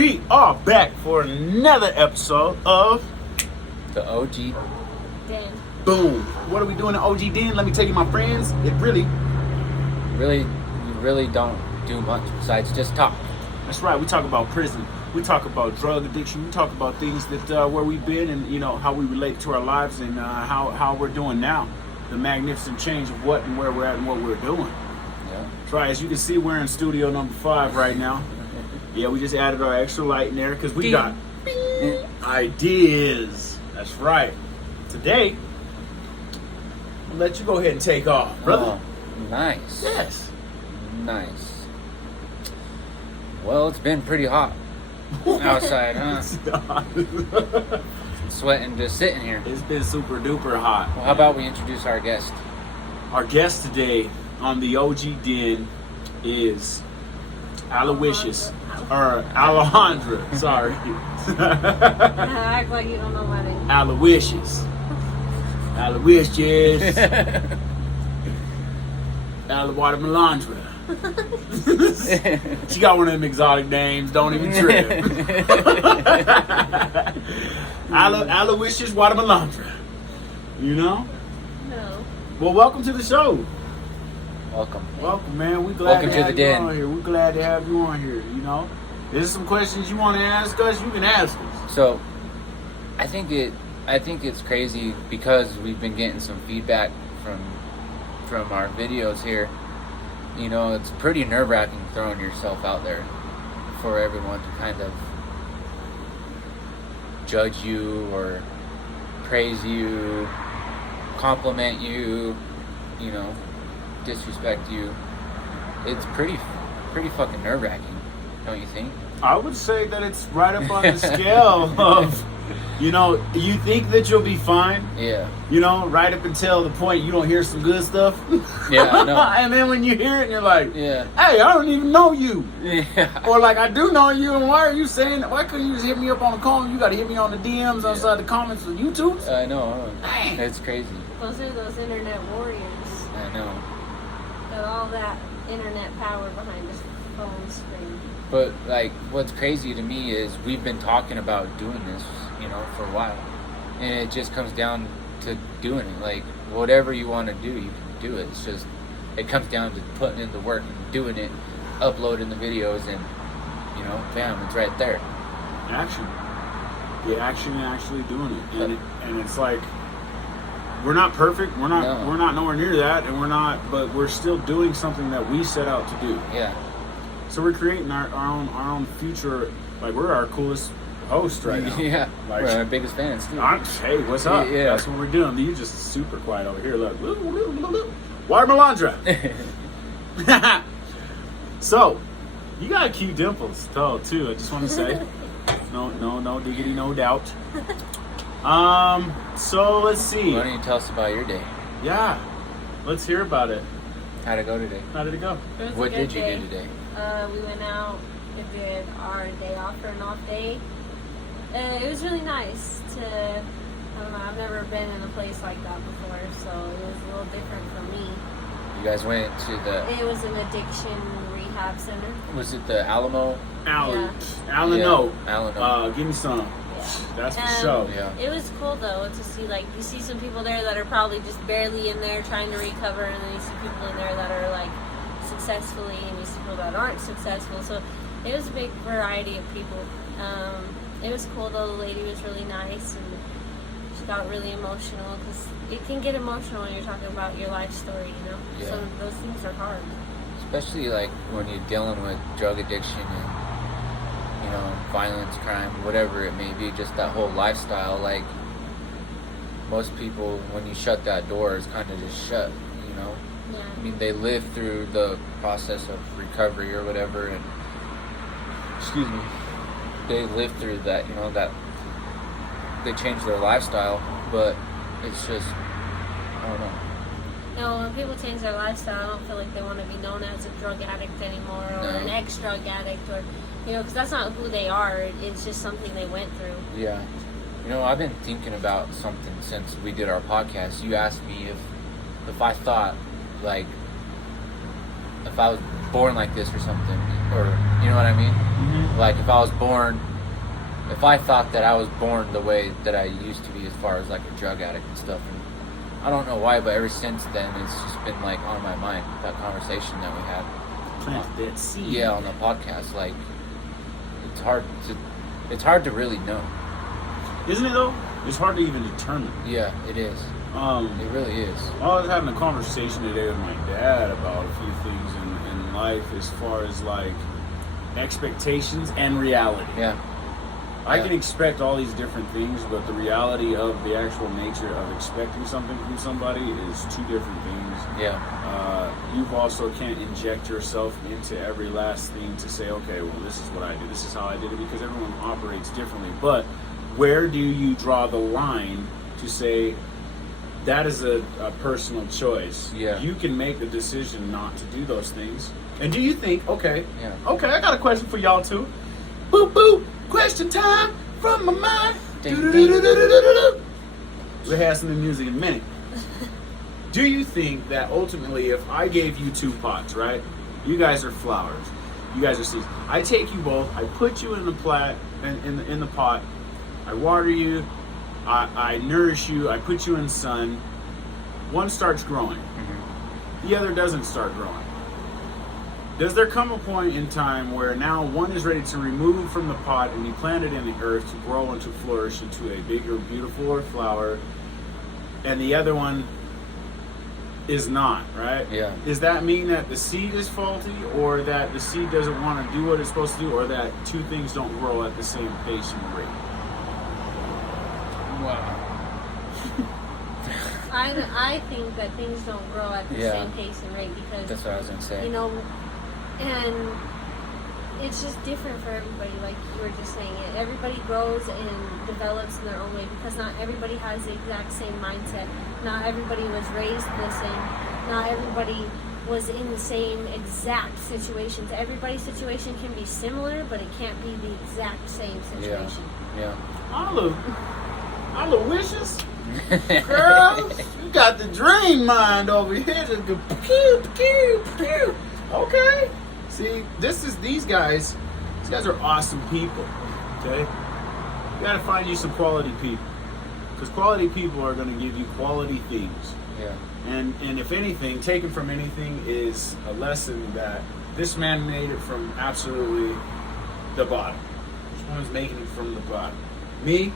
We are back for another episode of The OG. Den. Boom. What are we doing in OG Den? Let me tell you, my friends, we really don't do much besides just talk. that's right, we talk about prison. We talk about drug addiction. We talk about things that where we've been and, how we relate to our lives and how we're doing now. The magnificent change of what and where we're at and what we're doing. Yeah. That's right. As you can see, we're in studio number 5 right now. Yeah, we just added our extra light in there because we got ideas. That's right. Today, I'll let you go ahead and take off, brother. Oh, nice. Yes. Nice. Well, it's been pretty hot outside, huh? Sweating just sitting here. It's been super duper hot. Well, how about we introduce our guest? Our guest today on the OG Den is Aloysius. Or Alejandra. Sorry. Act like you don't know my name. Aloysius. Aloysius. Aloysius. She got one of them exotic names. Don't even trip. Aloysius Guadamalandra. You know? No. Well, welcome to the show. Welcome. Welcome, man. We glad Welcome to to have the you den. on here. We're glad to have you on here. There's some questions you want to ask us. You can ask us. So, I think it's crazy because we've been getting some feedback from our videos here. It's pretty nerve-wracking throwing yourself out there for everyone to kind of judge you or praise you, compliment you, disrespect you. It's pretty fucking nerve-wracking, don't you think? I would say that it's right up on the scale of, you think that you'll be fine. Yeah. Right up until the point you don't hear some good stuff. Yeah, I know. And then when you hear it, you're like, Yeah. hey, I don't even know you. Yeah. Or like, I do know you, and why are you saying that? Why couldn't you just hit me up on the call? You got to hit me on the DMs outside the comments of YouTube. I know. Dang. It's crazy. Those are those internet warriors. I know. Got all that internet power behind his phone screen. But what's crazy to me is we've been talking about doing this, for a while, and it just comes down to doing it. Like whatever you want to do, you can do it. It's just it comes down to putting in the work and doing it, uploading the videos, and bam, it's right there. Action. The action and actually doing it. And it's like, we're not perfect. We're not nowhere near that, and but we're still doing something that we set out to do. Yeah. So we're creating our own future. Like, we're our coolest host right now. Yeah. Like, We're our biggest fans too. Hey, what's up? Yeah. That's what we're doing. You're just super quiet over here. Look. Watermelandra. So, you got cute dimples, too. I just want to say. No diggity, no doubt. So let's see. Why don't you tell us about your day? Yeah. Let's hear about it. How'd it go today? How did it go? It was a What good did you day. do today? We went out and did our day off for an off day. It was really nice to, I don't know, I've never been in a place like that before, so it was a little different for me. You guys went to It was an addiction rehab center. was it the Alamo? Alan. Yeah. Alan, Yeah, no. Alamo. Give me some. Yeah. That's for And sure. Yeah. It was cool though to see, like, you see some people there that are probably just barely in there trying to recover, and then you see people in there that are like successfully, and you see people that aren't successful. So it was a big variety of people. It was cool though. The lady was really nice, and she got really emotional because it can get emotional when you're talking about your life story, Yeah. So those things are hard. Especially when you're dealing with drug addiction and violence, crime, whatever it may be, just that whole lifestyle. Like most people, when you shut that door, it's kind of just shut. Yeah. I mean, they live through the process of recovery or whatever, and excuse me, they live through that. That they change their lifestyle, but it's just I don't know. When people change their lifestyle, I don't feel like they want to be known as a drug addict anymore, or No. an ex-drug addict, or, because that's not who they are. It's just something they went through. Yeah. I've been thinking about something since we did our podcast. You asked me if I thought, if I was born like this or something, or you know what I mean? Mm-hmm. Like if I thought that I was born the way that I used to be, as far as like a drug addict and stuff, and I don't know why, but ever since then, it's just been like on my mind, that conversation that we had. Plant that seed. Yeah, on the podcast. Like, it's hard to really know. Isn't it though? It's hard to even determine. Yeah, it is. It really is. I was having a conversation today with my dad about a few things in life, as far as like expectations and reality. Yeah. I can expect all these different things, but the reality of the actual nature of expecting something from somebody is two different things. Yeah. You also can't inject yourself into every last thing to say, okay, well, this is what I do, this is how I did it, because everyone operates differently. But where do you draw the line to say that is a personal choice? Yeah. You can make the decision not to do those things. And do you think, okay, Yeah. okay, I got a question for y'all too. Boop, boop, question time from my mind. Ding, Do-do-do-do-do-do-do. We'll have some new music in a minute. Do you think that ultimately, if I gave you two pots, right? You guys are flowers. You guys are seeds. I take you both. I put you in the in the pot. I water you. I nourish you. I put you in sun. One starts growing. Mm-hmm. The other doesn't start growing. Does there come a point in time where now one is ready to remove from the pot and be planted in the earth to grow and to flourish into a bigger, beautiful flower, and the other one is not, right? Yeah. Does that mean that the seed is faulty, or that the seed doesn't want to do what it's supposed to do, or that two things don't grow at the same pace and rate? Wow. I think that things don't grow at the Yeah. same pace and rate because That's what I was gonna say. you know, and it's just different for everybody. Like you were just saying, it everybody grows and develops in their own way because not everybody has the exact same mindset. Not everybody was raised the same. Not everybody was in the same exact situations. Everybody's situation can be similar, but it can't be the exact same situation. Yeah. All the wishes, girls, you got the dream mind over here. Just go pew, pew, pew. Okay. See, these guys are awesome people. Okay. You gotta find you some quality people, because quality people are gonna give you quality things. Yeah. And if anything, taken from anything is a lesson that this man made it from absolutely the bottom. This one's making it from the bottom. Me,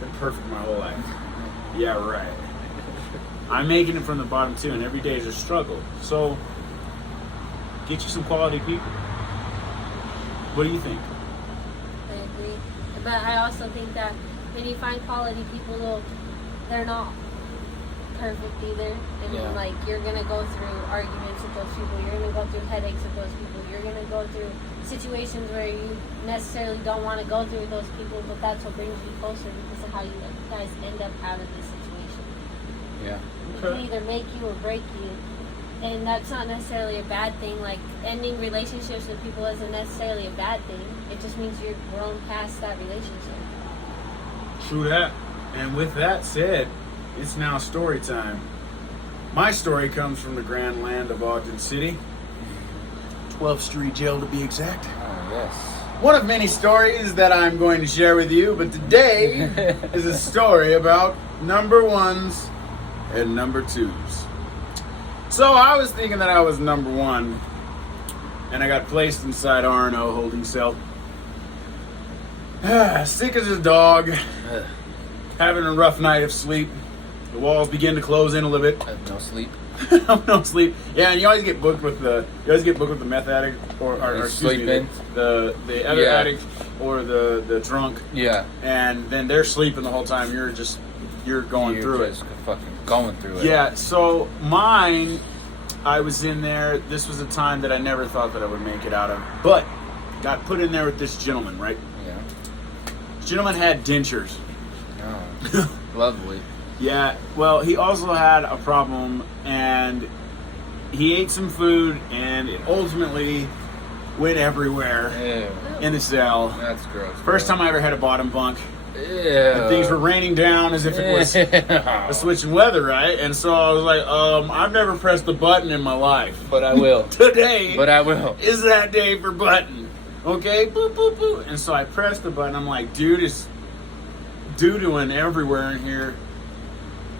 been perfect my whole life. Yeah, right. I'm making it from the bottom too, and every day is a struggle. So, get you some quality people. What do you think? I agree. But I also think that when you find quality people, though, they're not perfect either. I mean, Yeah. like, you're going to go through arguments with those people. You're going to go through headaches with those people. You're going to go through situations where you necessarily don't want to go through with those people, but that's what brings you closer because of how you guys end up out of this situation. Yeah. It can either make you or break you. And that's not necessarily a bad thing. Like, ending relationships with people isn't necessarily a bad thing. It just means you're grown past that relationship. True that. And with that said, it's now story time. My story comes from the grand land of Ogden City. 12th Street Jail to be exact. Oh yes. One of many stories that I'm going to share with you, but today is a story about number ones and number twos. So I was thinking that I was number one, and I got placed inside R&O holding cell. Sick as a dog, having a rough night of sleep. The walls begin to close in a little bit. No sleep. No sleep. Yeah, and you always get booked with the meth addict or excuse me, sleeping. the other Yeah. addict or the drunk, Yeah. and then they're sleeping the whole time. You're going You're through it. just fucking going through it. Yeah. So mine, I was in there. This was a time that I never thought that I would make it out of, but got put in there with this gentleman. Right. Yeah. This gentleman had dentures. Oh. Lovely. Yeah, well, he also had a problem, and he ate some food, and it ultimately went everywhere Ew. in the cell. That's gross. First time I ever had a bottom bunk. And things were raining down as if it was a switching weather, right? And so I was like, I've never pressed the button in my life. But I will. Today But I will. is that day for button. Okay? Boop, boop, boop. And so I pressed the button. I'm like, dude, it's doo-dooing everywhere in here.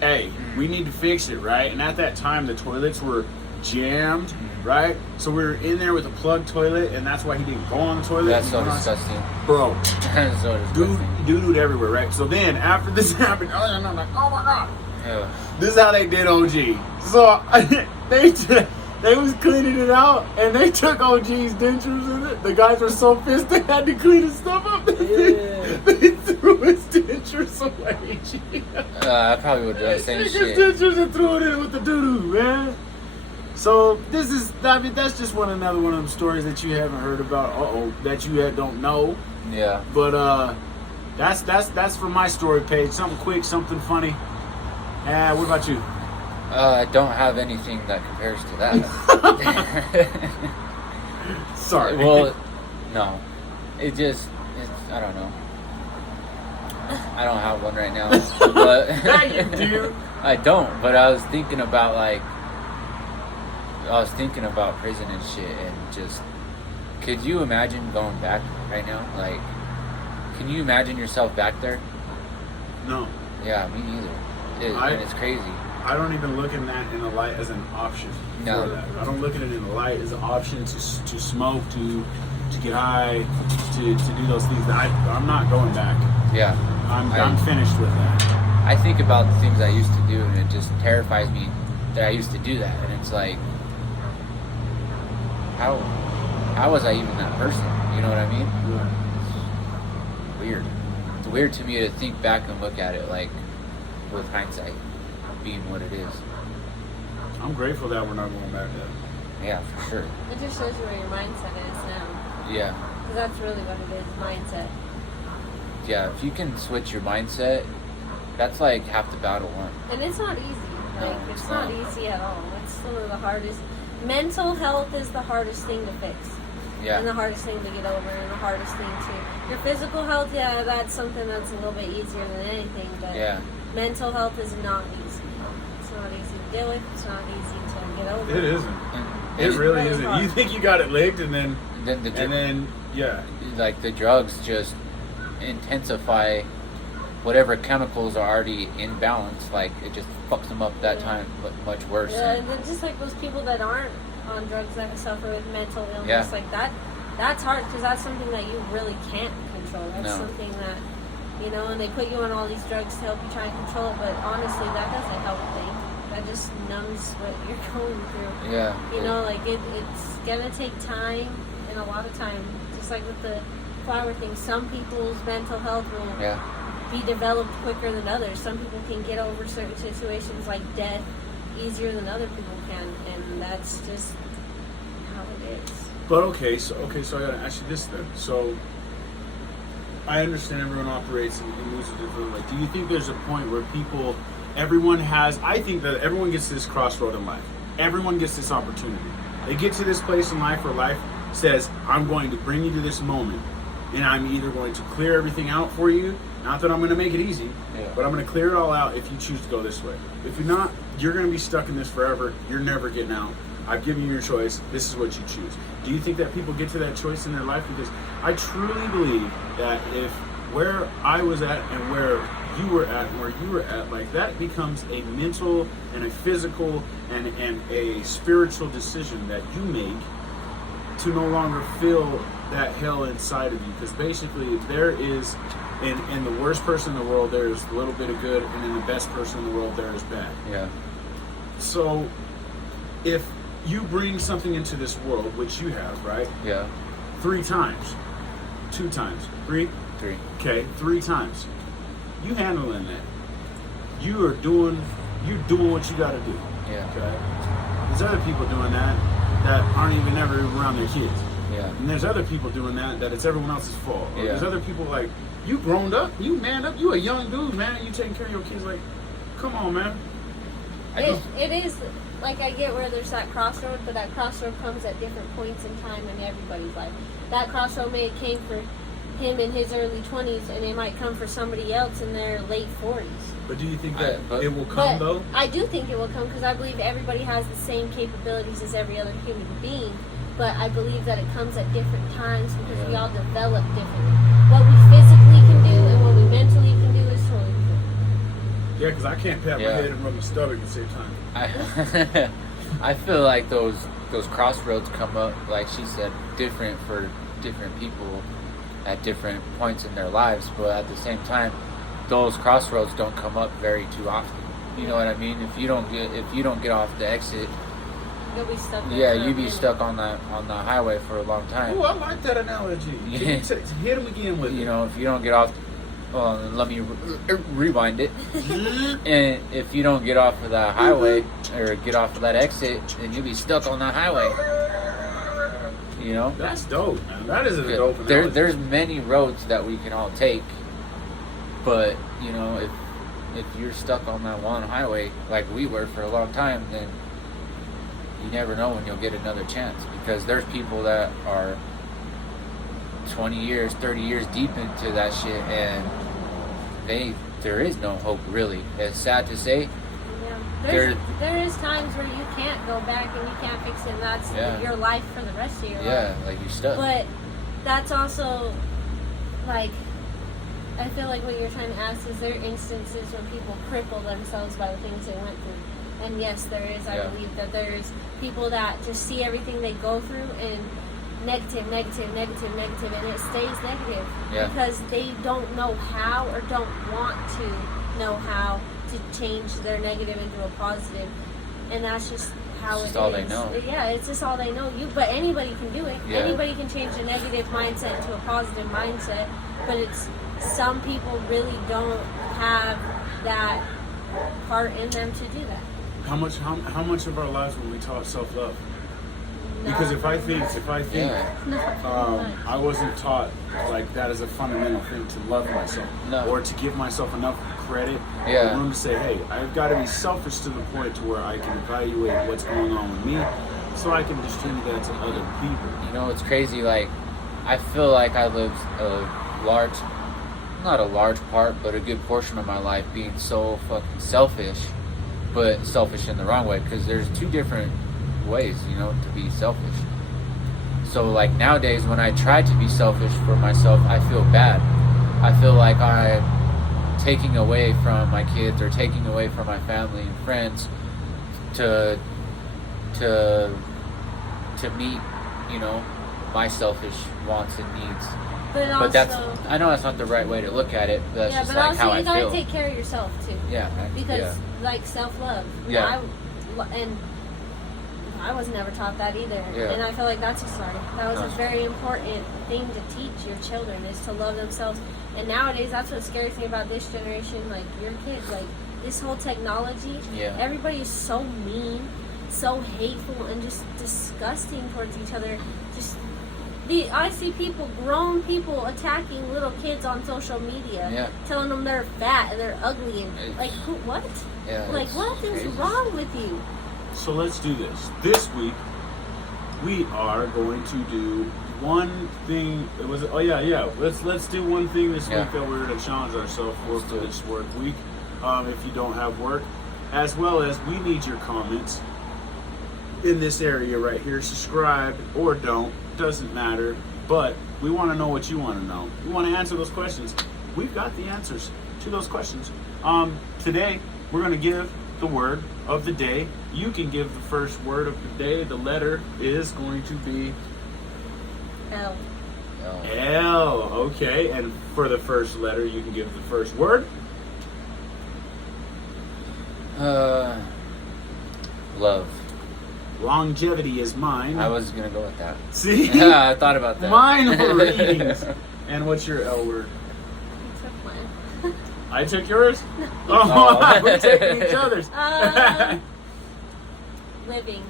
Hey, we need to fix it, right? And at that time, the toilets were jammed, right? So we were in there with a plugged toilet, and that's why he didn't go on the toilet. That's so disgusting. Bro, That's so disgusting. doo-dooed everywhere, right? So then, after this happened, I'm like, oh my God. Ugh. This is how they did OG. So they was cleaning it out, and they took OG's dentures in it. The guys were so pissed they had to clean his stuff up. They threw his dentures away. I probably would do the same His shit. dentures and threw it in with the doo-doo, man. So that's just another one of them stories that you haven't heard about. That you don't know. Yeah. But that's for my story page. Something quick, something funny. What about you? I don't have anything that compares to that. Sorry. Well, no. It's I don't know. I don't have one right now. But Yeah, you do. I don't, but I was thinking about prison and shit, and just, could you imagine going back right now? Like, can you imagine yourself back there? No, Yeah, me neither. And it's crazy. I don't even look at that in the light as an option. No. For that. I don't look at it in the light as an option to smoke, to get high, to do those things. I'm not going back. Yeah. I'm finished with that. I think about the things I used to do, and it just terrifies me that I used to do that. And it's like, how was I even that person? You know what I mean? Weird. It's weird to me to think back and look at it like with hindsight being what it is. I'm grateful that we're not going back there. Yeah, for sure. It just shows you where your mindset is now. Yeah. Because that's really what it is, mindset. Yeah, if you can switch your mindset, that's like half the battle won. And it's not easy. No, Like, it's it's not not. easy at all. It's one of the hardest. Mental health is the hardest thing to fix. And the Yeah. hardest thing to get over, and the hardest thing to... Your physical health, yeah, that's something that's a little bit easier than anything, but Yeah. mental health is not easy. It's not easy to deal with. It's not easy to get over. It isn't. And It really really isn't. hard. You think you got it licked, and then yeah. like the drugs just intensify whatever chemicals are already in balance. Like, it just fucks them up that time much worse. Yeah, And- and then just like those people that aren't on drugs that suffer with mental illness, Yeah. like that's hard because that's something that you really can't control. That's No. something that, and they put you on all these drugs to help you try and control it, but honestly, that doesn't help a thing. That just numbs what you're going through. yeah. Like it's gonna take time and a lot of time. Just like with the flower thing, some people's mental health will Yeah. be developed quicker than others. Some people can get over certain situations like death easier than other people can, and that's just how it is. But okay, so I gotta ask you this then. So I understand everyone operates and moves a different way. Do you think there's a point where I think that everyone gets to this crossroad in life. Everyone gets this opportunity. They get to this place in life where life says, I'm going to bring you to this moment, and I'm either going to clear everything out for you, not that I'm going to make it easy, Yeah. but I'm going to clear it all out if you choose to go this way. If you're not, you're going to be stuck in this forever. You're never getting out. I've given you your choice. This is what you choose. Do you think that people get to that choice in their life? Because I truly believe that if where I was at and where you were at and where you were at, like, that becomes a mental and a physical and a spiritual decision that you make to no longer feel that hell inside of you. Because basically there is, in the worst person in the world, there's a little bit of good, and in the best person in the world, there is bad. Yeah. So if you bring something into this world, which you have, right? Yeah. 3 times. 2 times. 3? 3. Okay, 3 times. You handling that. You're doing what you gotta do. Yeah. Okay? There's other people doing that aren't even ever around their kids. Yeah. And there's other people doing that it's everyone else's fault. Or Yeah. there's other people like, you grown up, you manned up, you a young dude, man, you taking care of your kids, like, come on, man. It is, like, I get where there's that crossroad, but that crossroad comes at different points in time in everybody's life. That crossroad may have came for him in his early 20s, and it might come for somebody else in their late 40s. But do you think that but- it will come But though? I do think it will come because I believe everybody has the same capabilities as every other human being. But I believe that it comes at different times because we all develop differently. What we physically can do and what we mentally can do is totally different. Yeah, because I can't pat my Yeah. head and rub my stomach at the same time. I feel like those crossroads come up, like she said, different for different people at different points in their lives. But at the same time, those crossroads don't come up very too often. You know what I mean? If you don't get off the exit, You'll be stuck there. yeah, for a you be minute. stuck on the highway for a long time. Oh, I like that analogy. Can you hit him again with You it? know, if you don't get off, well, let me rewind it. And if you don't get off of that highway or get off of that exit, then you'll be stuck on that highway. You know, That's dope, man. That is a dope analogy. there's many roads that we can all take, but you know, if you're stuck on that one highway like we were for a long time, then you never know when you'll get another chance, because there's people that are 20 years, 30 years deep into that shit, and there is no hope, really. It's sad to say. Yeah. There is times where you can't go back and you can't fix it, and that's your life for the rest of your life. Yeah, like you're stuck. But that's also, like, I feel like what you're trying to ask is there instances when people cripple themselves by the things they went through. And yes, there is. I believe that there's people that just see everything they go through and negative, and it stays negative. Yeah. Because they don't know how or don't want to know how to change their negative into a positive. And that's just how It's it just all is. they know. Yeah, it's just all they know. But anybody can do it. Yeah. Anybody can change a negative mindset into a positive mindset. But some people really don't have that part in them to do that. How much of our lives were we taught self-love? Because if I think Yeah. I wasn't taught like that is a fundamental thing, to love myself, No. or to give myself enough credit, Yeah. or room to say, hey, I've got to be selfish to the point to where I can evaluate what's going on with me, so I can distribute that to other people. You know, it's crazy. Like, I feel like I lived not a large part, but a good portion of my life being so fucking selfish, but selfish in the wrong way, because there's two different ways, you know, to be selfish. So, like, nowadays, when I try to be selfish for myself, I feel bad. I feel like I'm taking away from my kids or taking away from my family and friends to meet, you know, my selfish wants and needs. But I know that's not the right way to look at it. But that's just but like also how I you gotta feel. take care of yourself too. Yeah, Because like self-love. Yeah. I was never taught that either. Yeah. And I feel like that was a very important thing to teach your children, is to love themselves. And nowadays, that's what scares me about this generation, like your kids, like this whole technology. Yeah. Everybody is so mean, so hateful, and just disgusting towards each other. I see grown people attacking little kids on social media, telling them they're fat and they're ugly, and like, what? Yeah, Like, what is wrong with you? So let's do this. This week, we are going to do one thing. Let's do one thing this week that we're going to challenge ourselves for this work week. If you don't have work, as well as we need your comments in this area right here. Subscribe or don't, doesn't matter. But we want to know what you want to know. We want to answer those questions. We've got the answers to those questions. Today, we're going to give the word of the day. You can give the first word of the day. The letter is going to be L. L. Okay, and for the first letter, you can give the first word. Love. Longevity is mine. I was gonna go with that. See? Yeah, I thought about that. Mindful readings. And what's your L word? You took mine. I took yours? Oh, we're taking each other's. Living.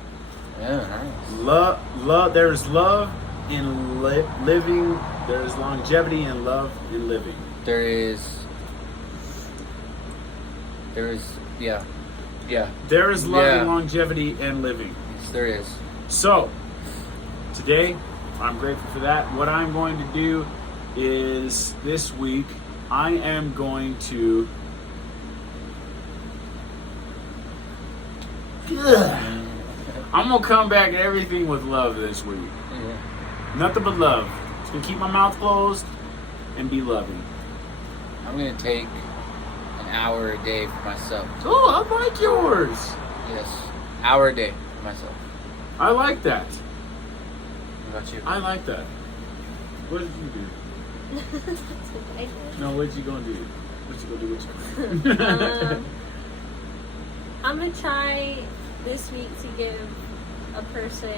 Yeah, nice. Love. There's love in living. There's longevity and love in living. There is, yeah. There is love Yeah. and longevity and living. Yes, there is. So, today, I'm grateful for that. What I'm going to do is this week I am going to. I'm gonna come back at everything with love this week. Yeah. Nothing but love. Just gonna keep my mouth closed and be loving. I'm gonna take an hour a day for myself. Oh, I like yours. Yes, hour a day for myself. I like that. What about you? I like that. What did you do? No, what you gonna do? What you gonna do with your I'm gonna try this week to give a person,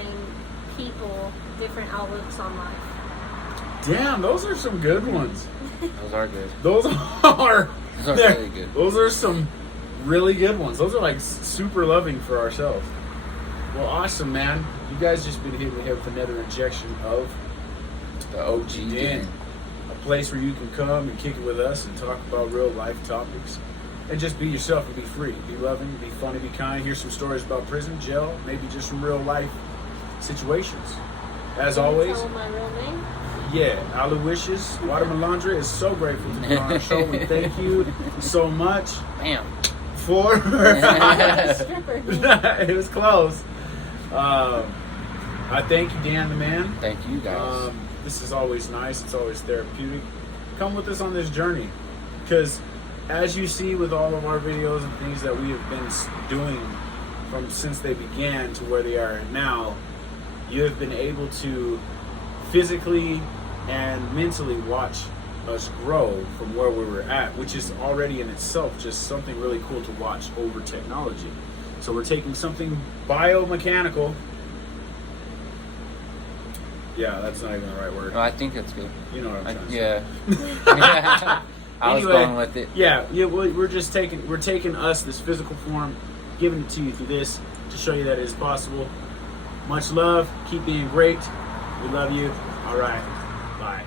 people, different outlooks on life. Damn, those are some good ones. Those are good. Those are Those are really good. Those are some really good ones. Those are like super loving for ourselves. Well, awesome, man. You guys just been hit with another injection of The OG Den. Den. A place where you can come and kick it with us and talk about real life topics. And just be yourself and be free. Be loving, be funny, be kind. Hear some stories about prison, jail, maybe just some real life situations. As Can you always, tell my real name? yeah, Aloysius Watermelandra is so grateful to be on our show. And thank you so much Bam. for Stripper. it was close. I thank you, Dan the man. Thank you guys. This is always nice. It's always therapeutic. Come with us on this journey, because as you see with all of our videos and things that we have been doing from since they began to where they are now, you have been able to physically and mentally watch us grow from where we were at, which is already in itself just something really cool to watch over technology. So we're taking something biomechanical. Yeah, that's not even the right word. No, I think that's good. You know what I'm trying to say. Yeah. I was Anyway, going with it. Yeah, we're just taking us, this physical form, giving it to you through this to show you that it is possible. Much love. Keep being great. We love you. All right. Bye.